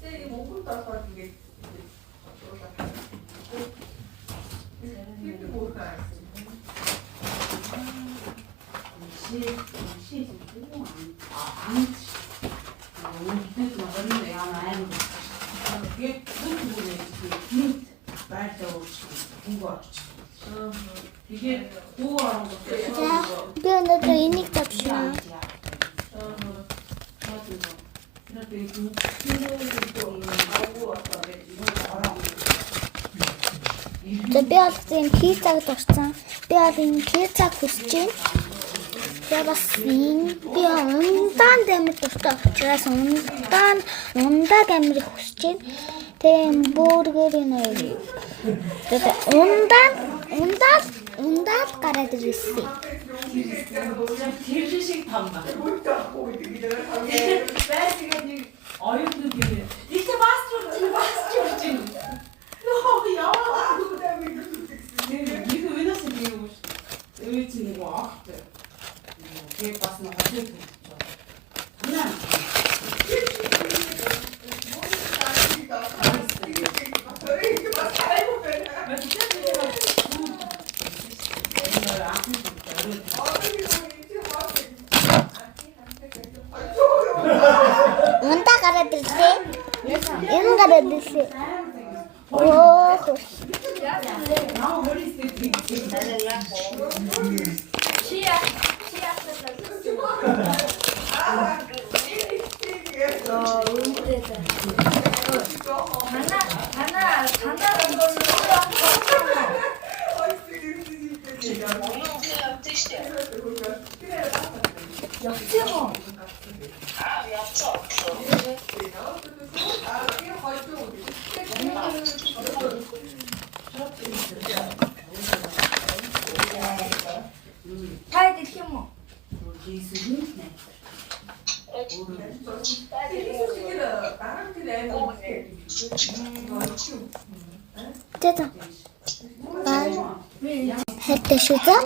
Сэрийг мөнгөнд ороход ингээд Би өнөөдөр энийг тавьсан. Би бол тийм пиццаг дурсан. Би бол энэ пиццаг хүсэж байна. Би бас энэ би ундаан дэмэр дуртай учраас ундааг амир хүсэж байна. Тийм бургерийн хоёр. Тэгээд ундаал гараад ирсэн. Тэр шиг там ба. Байсгаа нэг оюутны гэрээ. Ихтэй басч чинь. Нөө яа. Нэг өнөөс нь юу вэ? Өө чи нэг огт. Гээ бас нэг хажууд тавьчих. Наа. Унда гараад ирлээ. Энэ гараад ирлээ. Оо. Та идэх юм уу? Тэtä. Бай. Хэтэ шүзэ.